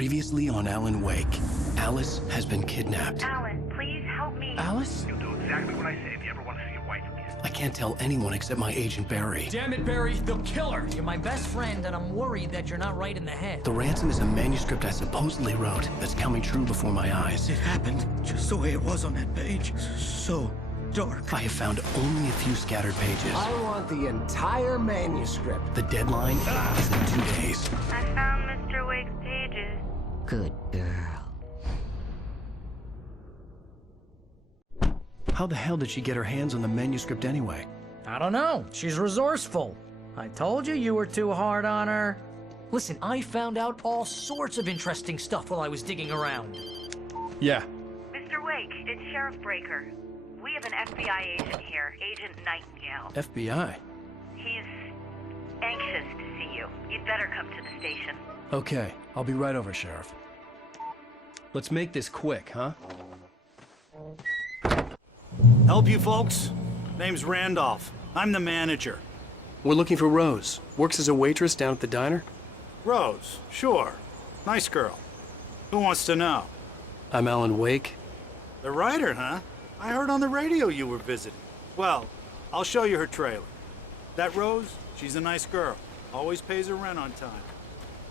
Previously on Alan Wake, Alice has been kidnapped. Alan, please help me. Alice? You'll do exactly what I say if you ever want to see your wife again. I can't tell anyone except my agent Barry. Damn it, Barry, they'll kill her! You're my best friend, and I'm worried that you're not right in the head. The ransom is a manuscript I supposedly wrote that's coming true before my eyes. It happened just the way it was on that page. So dark. I have found only a few scattered pages. I want the entire manuscript. The deadline is in 2 days. I found Mr. Wake's pages. Good girl. How the hell did she get her hands on the manuscript anyway? I don't know. She's resourceful. I told you you were too hard on her. Listen, I found out all sorts of interesting stuff while I was digging around. Yeah. Mr. Wake, it's Sheriff Breaker. We have an FBI agent here, Agent Nightingale. FBI? He's anxious to see you. You'd better come to the station. Okay, I'll be right over, Sheriff. Let's make this quick, huh? Help you folks? Name's Randolph. I'm the manager. We're looking for Rose. Works as a waitress down at the diner. Rose, sure. Nice girl. Who wants to know? I'm Alan Wake. The writer, huh? I heard on the radio you were visiting. Well, I'll show you her trailer. That Rose, she's a nice girl. Always pays her rent on time.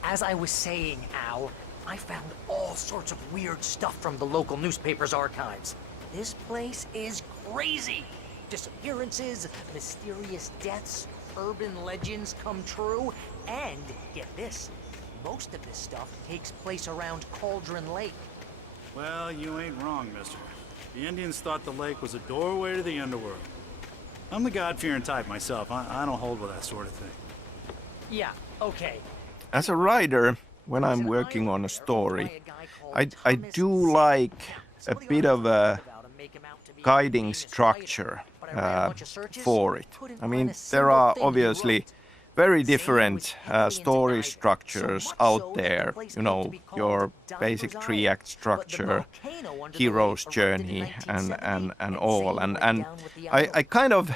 As I was saying, Al, I found all sorts of weird stuff from the local newspaper's archives. This place is crazy. Disappearances, mysterious deaths, urban legends come true, and get this, most of this stuff takes place around Cauldron Lake. Well, you ain't wrong, mister. The Indians thought the lake was a doorway to the underworld. I'm the God-fearing type myself. I don't hold with that sort of thing. Yeah, okay. As a writer, when I'm working on a story, I do like a bit of a guiding structure for it. I mean, there are obviously very different story structures out there. You know, your basic 3-act structure, hero's journey, and all. And I kind of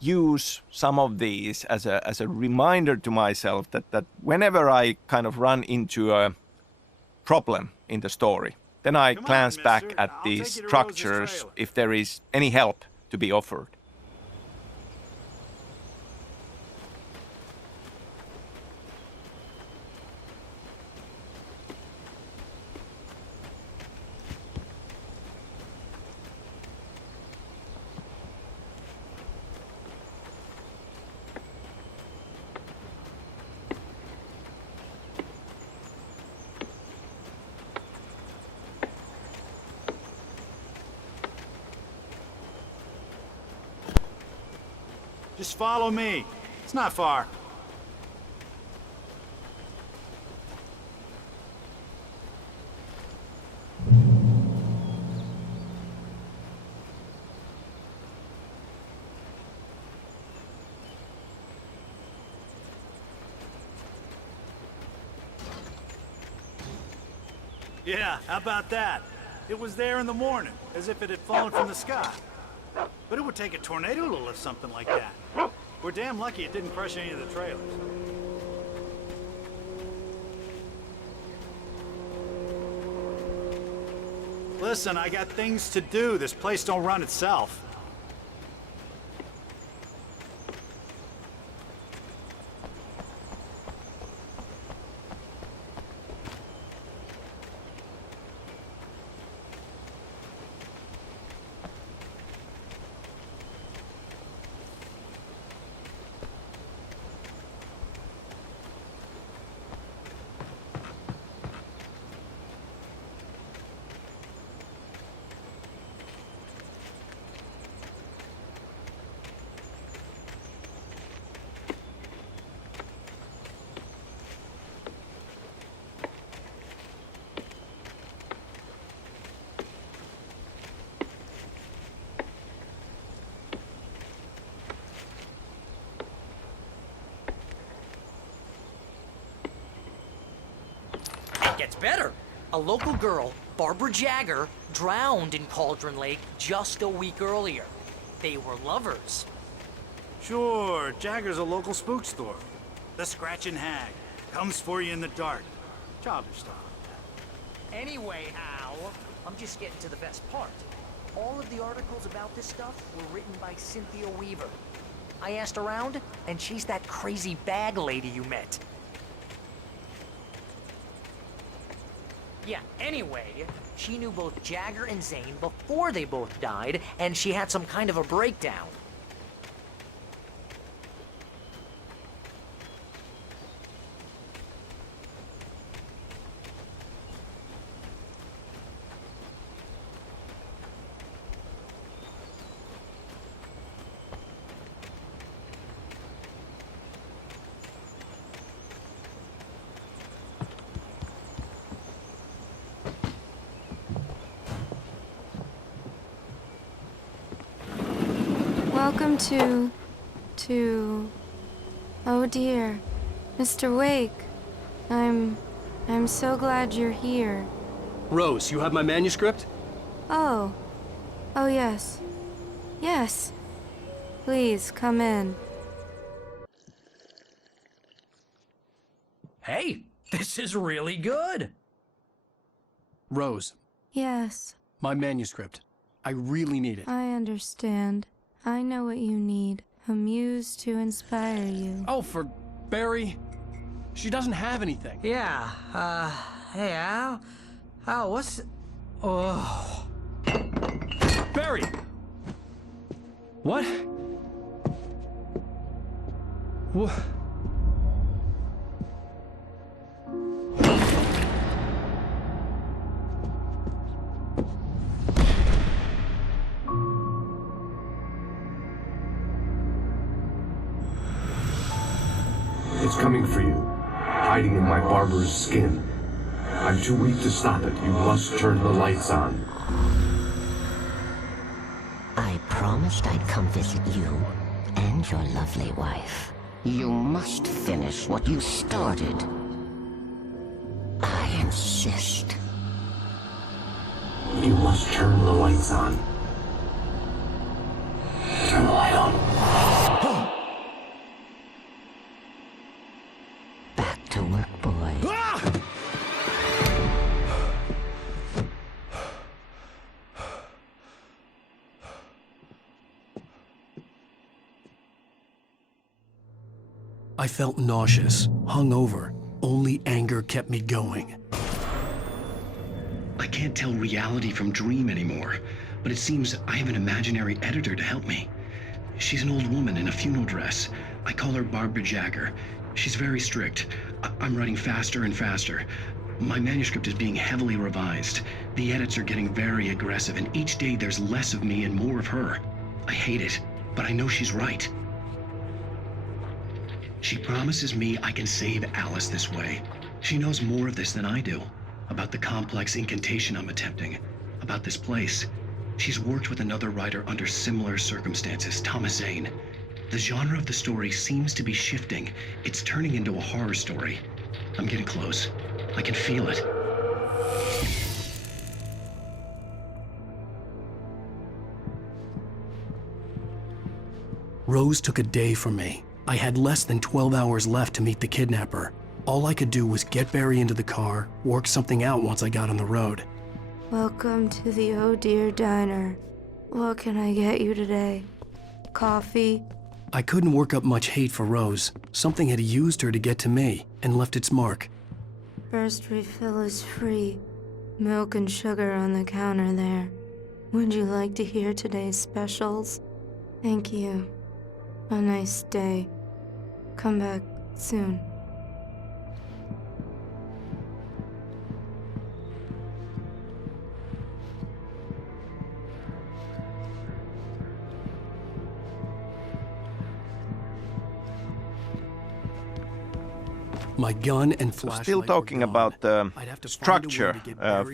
use some of these as a reminder to myself that whenever I kind of run into a problem in the story, then I glance back at these structures if there is any help to be offered. Just follow me. It's not far. Yeah, how about that? It was there in the morning, as if it had fallen from the sky. But it would take a tornado to lift something like that. We're damn lucky it didn't crush any of the trailers. Listen, I got things to do. This place don't run itself. Gets better. A local girl, Barbara Jagger, drowned in Cauldron Lake just a week earlier. They were lovers. Sure, Jagger's a local spook store. The Scratching Hag. Comes for you in the dark. Childish stuff. Anyway, Al, I'm just getting to the best part. All of the articles about this stuff were written by Cynthia Weaver. I asked around, and she's that crazy bag lady you met. Yeah, anyway, she knew both Jagger and Zane before they both died, and she had some kind of a breakdown. Welcome oh dear, Mr. Wake. I'm so glad you're here. Rose, you have my manuscript? Oh yes. Yes. Please, come in. Hey, this is really good. Rose, Yes, my manuscript. I really need it. I understand. I know what you need. A muse to inspire you. Oh, for Barry? She doesn't have anything. Yeah, hey, Al? Al, what's... Oh... Barry! What? What? It's coming for you, hiding in my barber's skin. I'm too weak to stop it. You must turn the lights on. I promised I'd come visit you and your lovely wife. You must finish what you started. I insist. You must turn the lights on. Turn the light on. Back to work, boy. I felt nauseous, hungover. Only anger kept me going. I can't tell reality from dream anymore, but it seems I have an imaginary editor to help me. She's an old woman in a funeral dress. I call her Barbara Jagger. She's very strict. I'm writing faster and faster. My manuscript is being heavily revised. The edits are getting very aggressive, and each day there's less of me and more of her. I hate it, but I know she's right. She promises me I can save Alice this way. She knows more of this than I do. About the complex incantation I'm attempting. About this place. She's worked with another writer under similar circumstances, Thomas Zane. The genre of the story seems to be shifting. It's turning into a horror story. I'm getting close. I can feel it. Rose took a day from me. I had less than 12 hours left to meet the kidnapper. All I could do was get Barry into the car, work something out once I got on the road. Welcome to the Oh Dear Diner. What can I get you today? Coffee? I couldn't work up much hate for Rose. Something had used her to get to me and left its mark. First refill is free. Milk and sugar on the counter there. Would you like to hear today's specials? Thank you. A nice day. Come back soon. My gun and flashlight. Still talking about the structure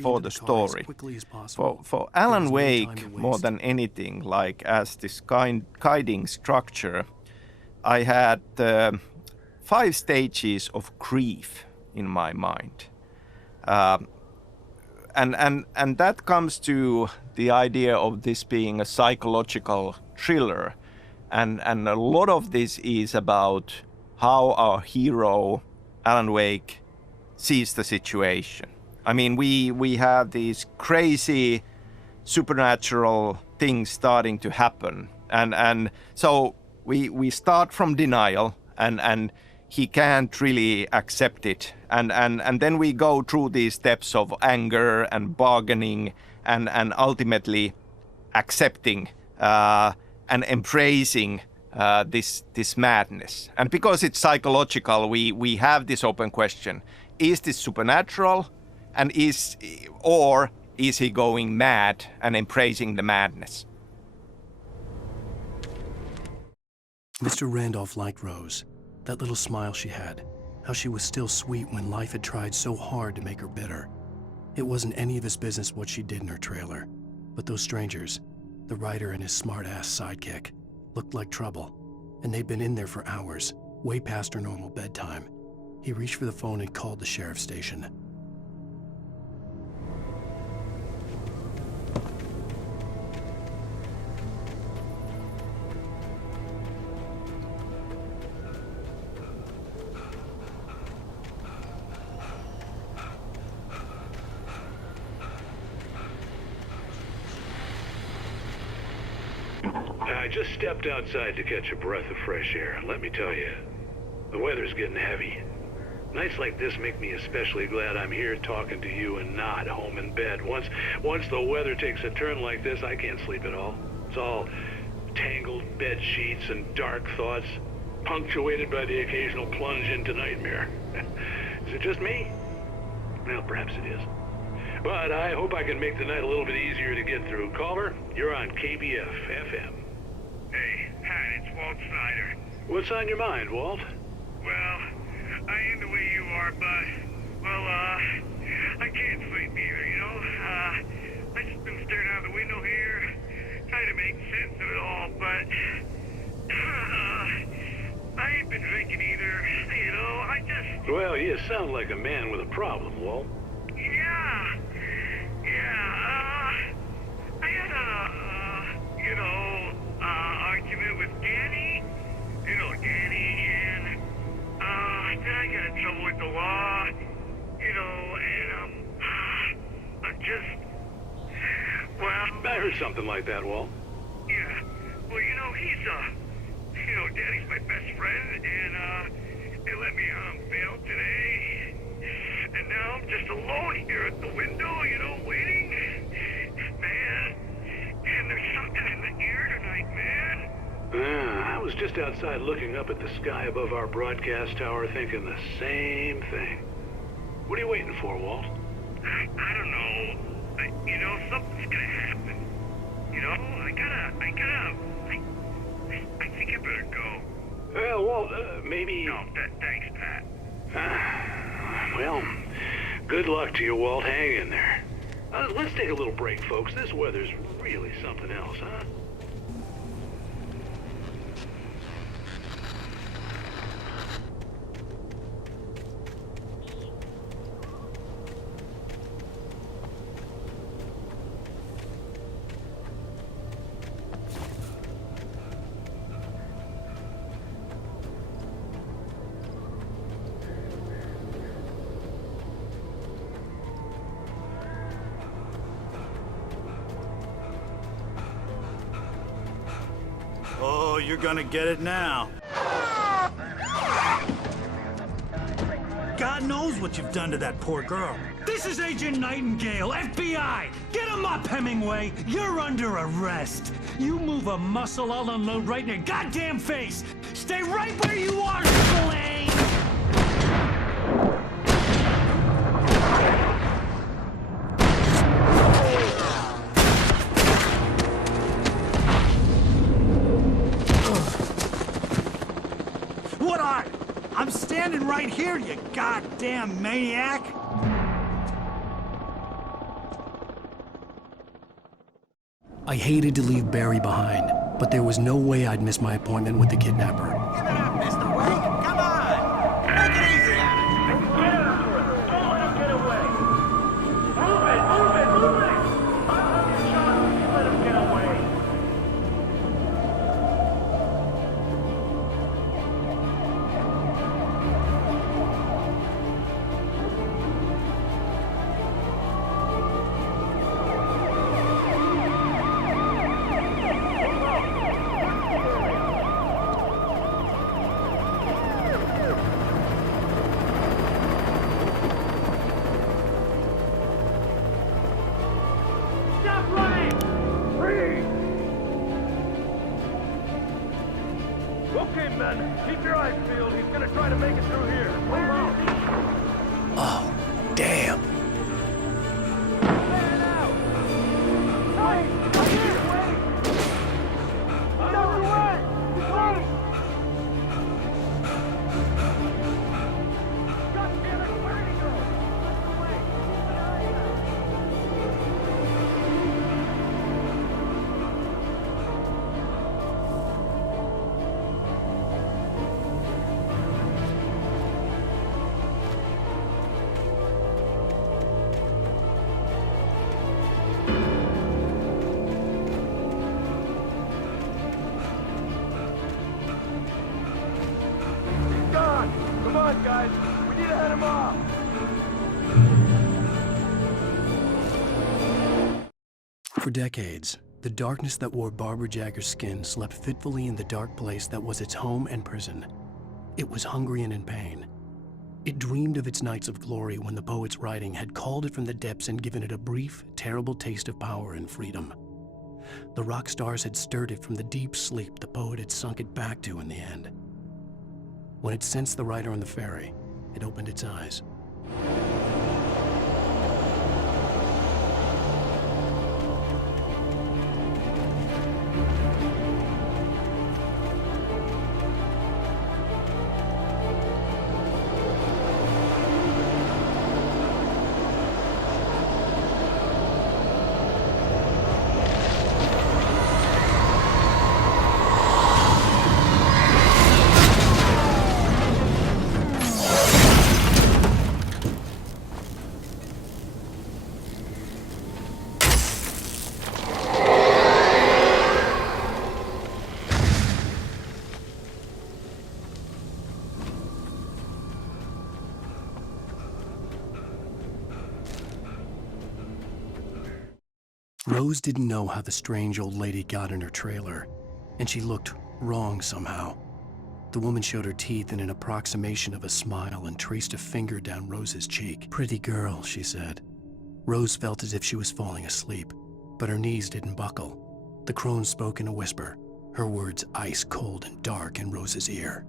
for the story. For Alan Wake, more than anything, like as this guiding structure, I had 5 stages of grief in my mind. And that comes to the idea of this being a psychological thriller. And a lot of this is about how our hero, Alan Wake, sees the situation. I mean, we have these crazy supernatural things starting to happen, and so we start from denial, and he can't really accept it, and then we go through these steps of anger and bargaining, and ultimately accepting and embracing this madness. And because it's psychological, we have this open question: is this supernatural, and is he going mad and embracing the madness? Mr. Randolph liked Rose. That little smile she had, how she was still sweet when life had tried so hard to make her bitter. It wasn't any of his business what she did in her trailer, but those strangers, the writer and his smart-ass sidekick, looked like trouble, and they'd been in there for hours, way past her normal bedtime. He reached for the phone and called the sheriff's station. I just stepped outside to catch a breath of fresh air. Let me tell you, the weather's getting heavy. Nights like this make me especially glad I'm here talking to you and not home in bed. Once the weather takes a turn like this, I can't sleep at all. It's all tangled bed sheets and dark thoughts, punctuated by the occasional plunge into nightmare. Is it just me? Well, perhaps it is. But I hope I can make the night a little bit easier to get through. Caller, you're on KBF FM. Hey, Pat, it's Walt Snyder. What's on your mind, Walt? Well, I ain't the way you are, but, well, I can't sleep either, you know? I just been staring out the window here, trying to make sense of it all, but, I ain't been drinking either, you know? I just... Well, you sound like a man with a problem, Walt. I had argument with Danny. You know Danny, and, then I got in trouble with the law, you know, and, I'm just, well... I heard something like that, Walt. Yeah, well, you know, Danny's my best friend, and, they let me on bail today. And now I'm just alone here at the window, you know, waiting. Man, and there's something in the air tonight, man. I was just outside looking up at the sky above our broadcast tower thinking the same thing. What are you waiting for, Walt? I don't know. You know, something's gonna happen. You know, I think I better go. Well, Walt, maybe... No, thanks, Pat. Well, good luck to you, Walt. Hang in there. Let's take a little break, folks. This weather's really something else, huh? Oh, you're gonna get it now. God knows what you've done to that poor girl. This is Agent Nightingale, FBI! Get him up, Hemingway! You're under arrest! You move a muscle, I'll unload right in your goddamn face! Stay right where you are, Slane! I'm standing right here, you goddamn maniac! I hated to leave Barry behind, but there was no way I'd miss my appointment with the kidnapper. Give it up, Mr. Wake! Come on! Make it easy on him! Get after him! Don't let him get away! Move it! Move it! Move it! I'll have your shot if you let him get away! your eyes peeled. He's gonna try to make it through here. Where is he? Oh, damn. Man out! Wait! Wait! He's out of the way! He's running! God damn it! Where did he go? Out of the way! He's gone! Come on, guys! We need to head him off! For decades, the darkness that wore Barbara Jagger's skin slept fitfully in the dark place that was its home and prison. It was hungry and in pain. It dreamed of its nights of glory when the poet's writing had called it from the depths and given it a brief, terrible taste of power and freedom. The rock stars had stirred it from the deep sleep the poet had sunk it back to in the end. When it sensed the writer on the ferry, it opened its eyes. Rose didn't know how the strange old lady got in her trailer, and she looked wrong somehow. The woman showed her teeth in an approximation of a smile and traced a finger down Rose's cheek. "Pretty girl," she said. Rose felt as if she was falling asleep, but her knees didn't buckle. The crone spoke in a whisper, her words ice cold and dark in Rose's ear.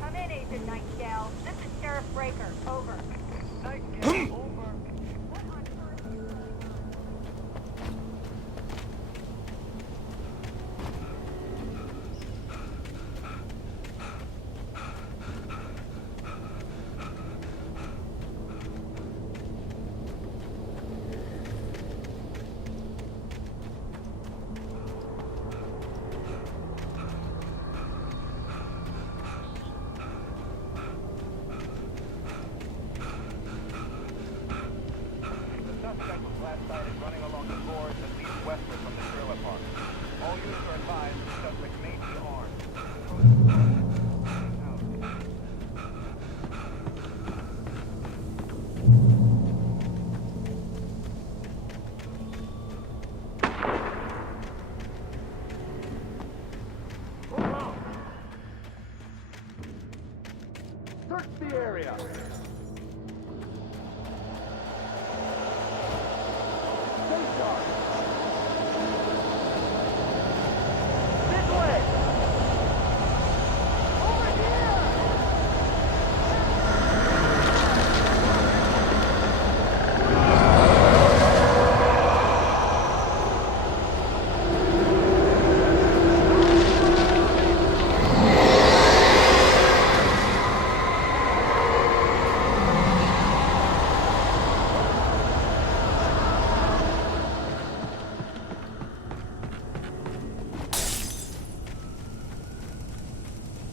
Come in, Agent Nightingale. This is Sheriff Breaker. Over. Nightingale, over. Last sighted running along the boards that lead westward from the trailer park. All units are advised the suspect may be armed. Search the area!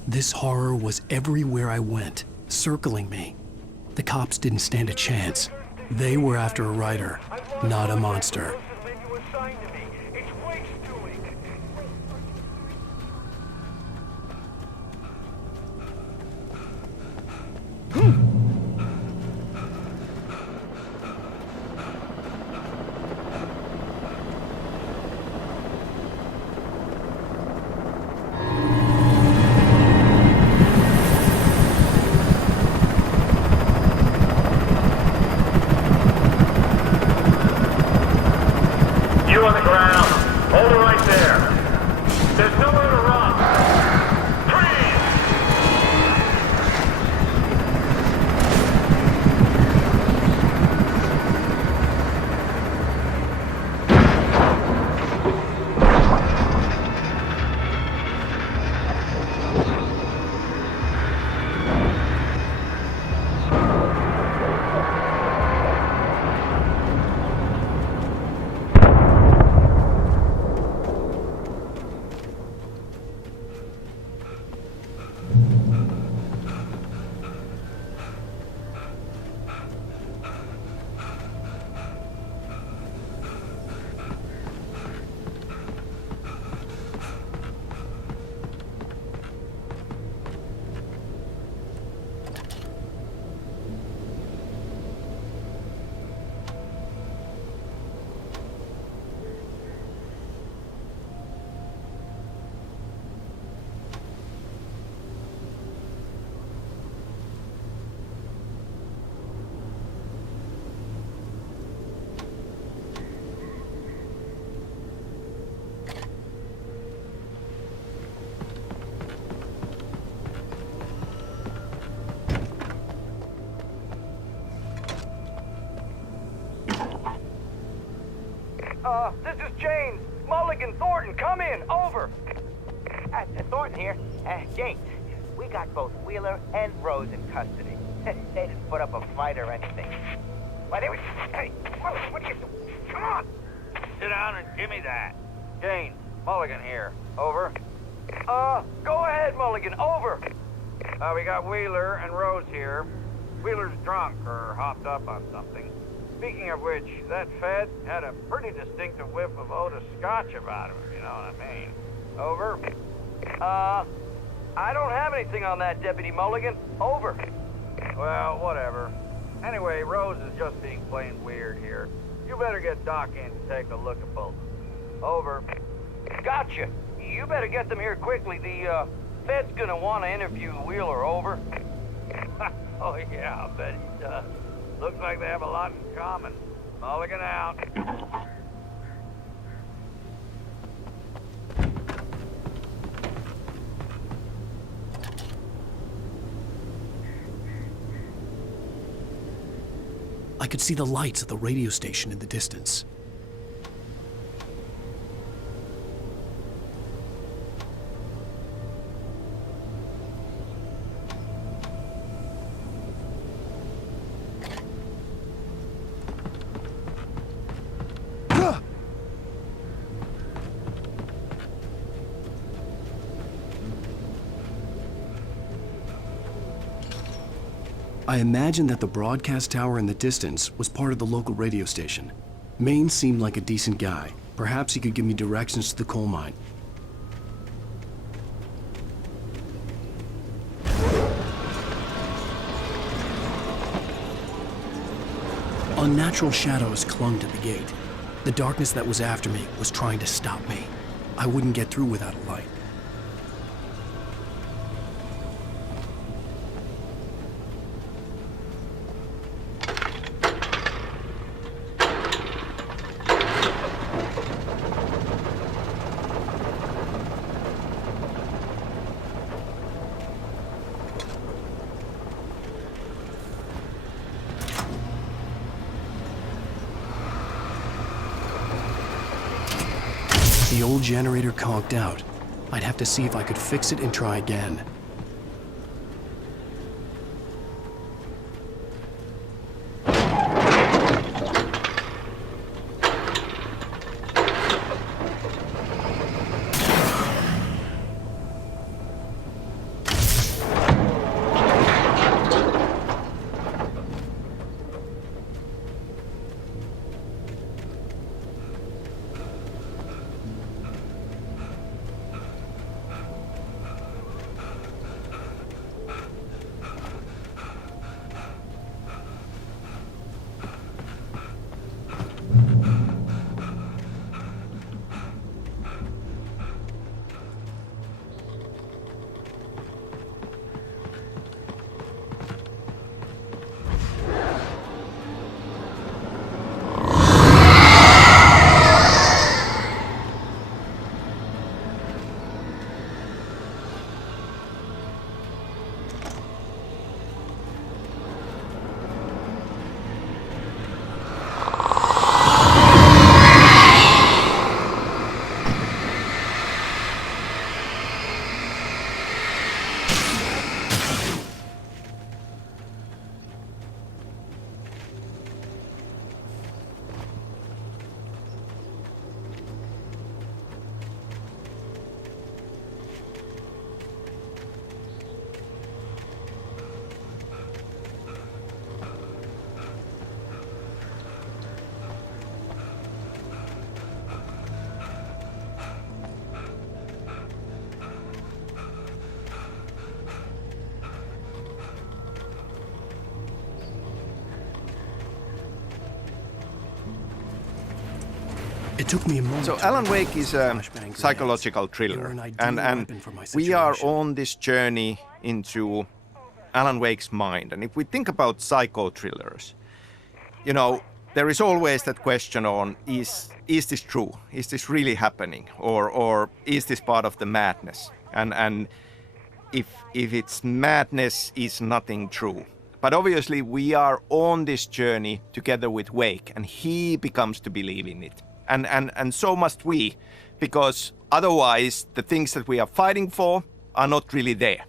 This horror was everywhere I went, circling me. The cops didn't stand a chance. They were after a writer, not a monster. you on the ground. Hold it right there. There's nowhere to run. Freeze! This is James. Mulligan, Thornton, come in. Over. Thornton here. James, we got both Wheeler and Rose in custody. They didn't put up a fight or anything. Why, they were... Hey, what are you doing? Come on! Sit down and give me that. James, Mulligan here. Over. Go ahead, Mulligan. Over. We got Wheeler and Rose here. Wheeler's drunk or hopped up on something. Speaking of which, that Fed had a pretty distinctive whiff of Otis Scotch about him, if you know what I mean. Over. I don't have anything on that, Deputy Mulligan. Over. Well, whatever. Anyway, Rose is just being plain weird here. You better get Doc in to take a look at both. Over. Gotcha. You better get them here quickly. The, Fed's gonna want to interview Wheeler. Over. Oh, yeah, I bet he does. Looks like they have a lot in common. Mulligan out. I could see the lights of the radio station in the distance. I imagined that the broadcast tower in the distance was part of the local radio station. Maine seemed like a decent guy. Perhaps he could give me directions to the coal mine. Unnatural shadows clung to the gate. The darkness that was after me was trying to stop me. I wouldn't get through without a light. The old generator conked out. I'd have to see if I could fix it and try again. It took me a moment. So Alan Wake is a psychological thriller, and we are on this journey into Alan Wake's mind. And if we think about psycho thrillers, you know, there is always that question on, is this true? Is this really happening? Or is this part of the madness? And if it's madness, is nothing true? But obviously we are on this journey together with Wake, and he becomes to believe in it. And so must we, because otherwise the things that we are fighting for are not really there.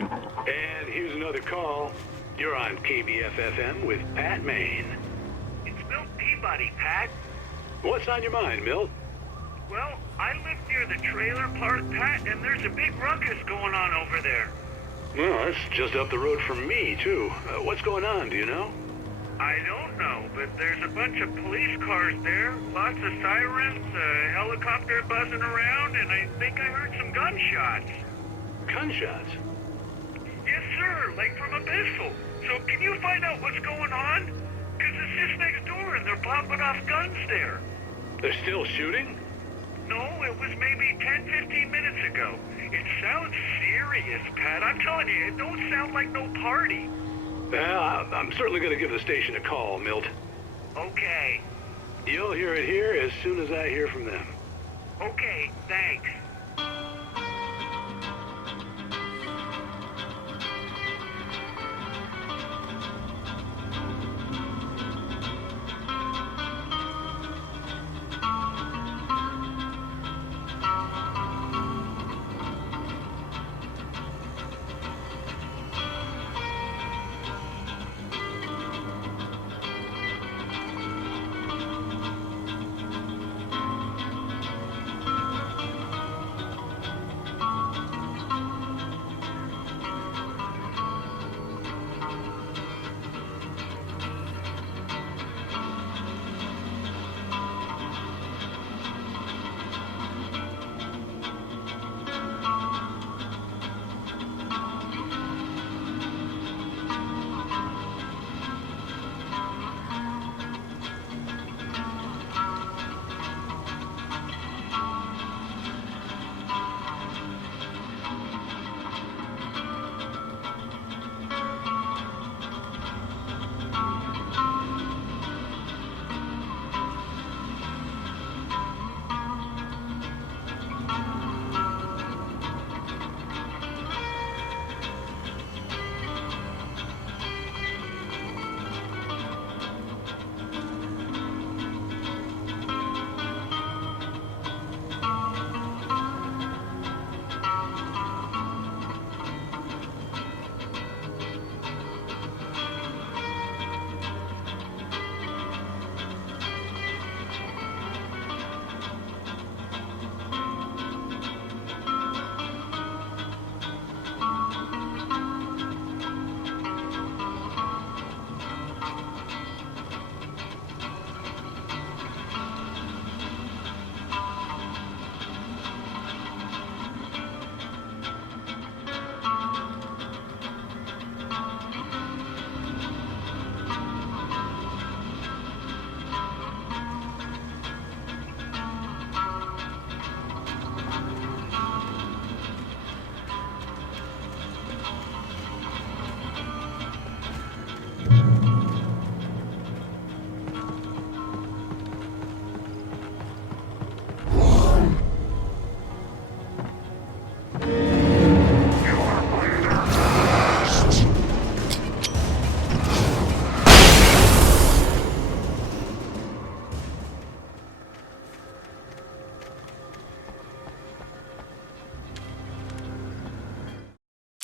And here's another call. You're on KBFFM with Pat Maine. It's Milt Peabody, Pat. What's on your mind, Milt? Well, I live near the trailer park, Pat, and there's a big ruckus going on over there. Well, that's just up the road from me, too. What's going on, do you know? I don't know, but there's a bunch of police cars there, lots of sirens, a helicopter buzzing around, and I think I heard some gunshots. Gunshots? Yes, sir, like from a pistol. So can you find out what's going on? Because it's just next door and they're popping off guns there. They're still shooting? No, it was maybe 10-15 minutes ago. It sounds serious, Pat. I'm telling you, it don't sound like no party. Well, I'm certainly going to give the station a call, Milt. Okay. You'll hear it here as soon as I hear from them. Okay, thanks.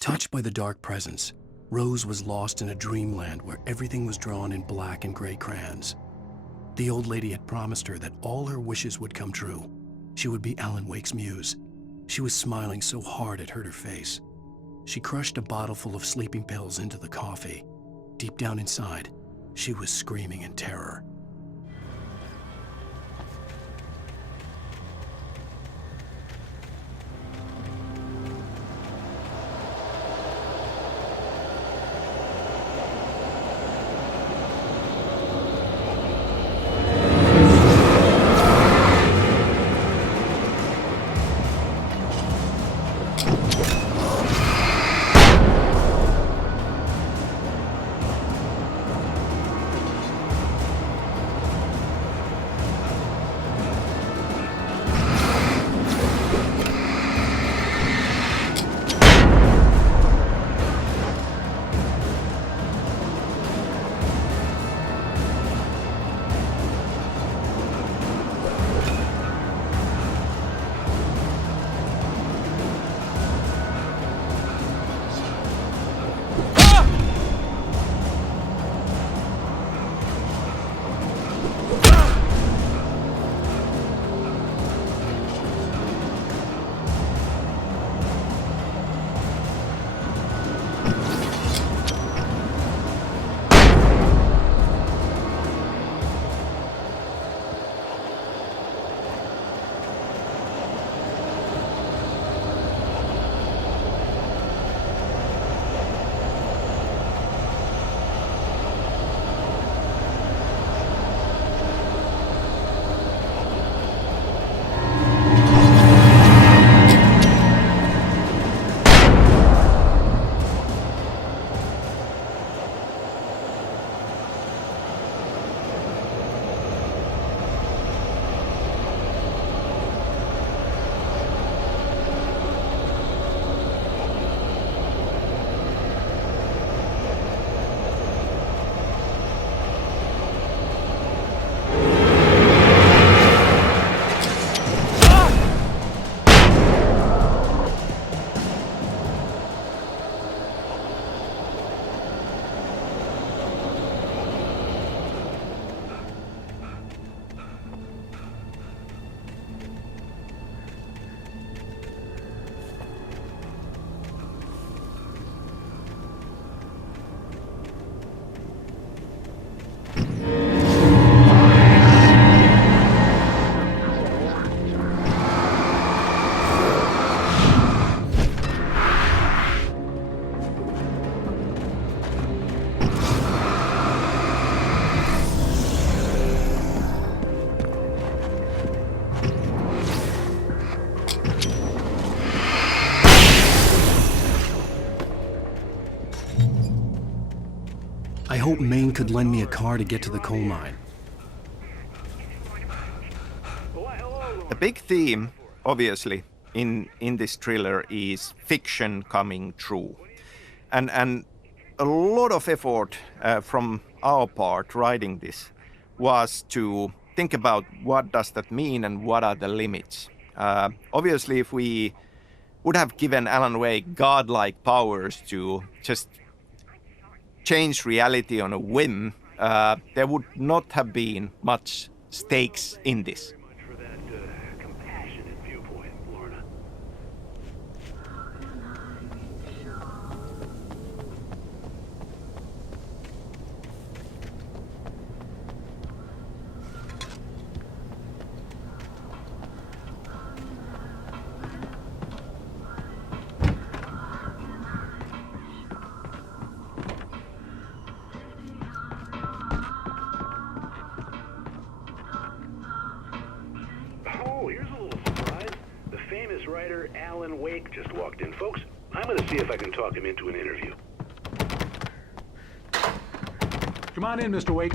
Touched by the dark presence, Rose was lost in a dreamland where everything was drawn in black and gray crayons. The old lady had promised her that all her wishes would come true. She would be Alan Wake's muse. She was smiling so hard it hurt her face. She crushed a bottle full of sleeping pills into the coffee. Deep down inside, she was screaming in terror. I hope Maine could lend me a car to get to the coal mine. A big theme, obviously, in this thriller is fiction coming true. And a lot of effort from our part writing this was to think about what does that mean and what are the limits. Obviously, if we would have given Alan Wake godlike powers to just change reality on a whim, there would not have been much stakes in this. Writer Alan Wake just walked in. Folks, I'm going to see if I can talk him into an interview. Come on in, Mr. Wake.